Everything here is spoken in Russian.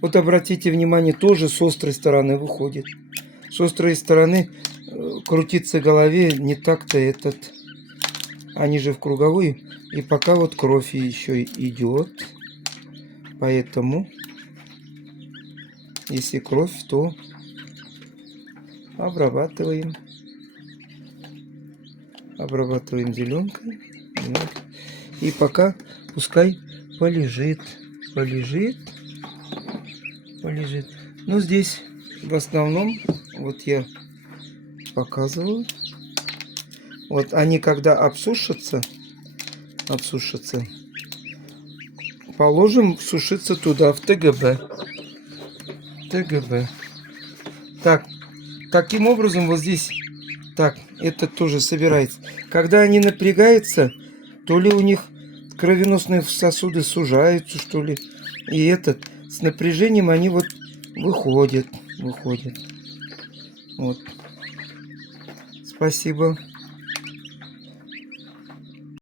Вот обратите внимание, тоже с острой стороны выходит. С острой стороны крутиться голове не так-то этот. Они же в круговую. И пока вот кровь еще идет. Поэтому, если кровь, то обрабатываем. Обрабатываем зеленкой. Вот. И пока пускай полежит. Полежит. Полежит. Ну, здесь в основном, вот я показываю. Вот они когда обсушатся, положим сушиться туда, в ТГБ. ТГБ. Так, таким образом вот здесь, так, это тоже собирается. Когда они напрягаются, то ли у них кровеносные сосуды сужаются, что ли. И этот, с напряжением они вот выходят. Вот. Спасибо.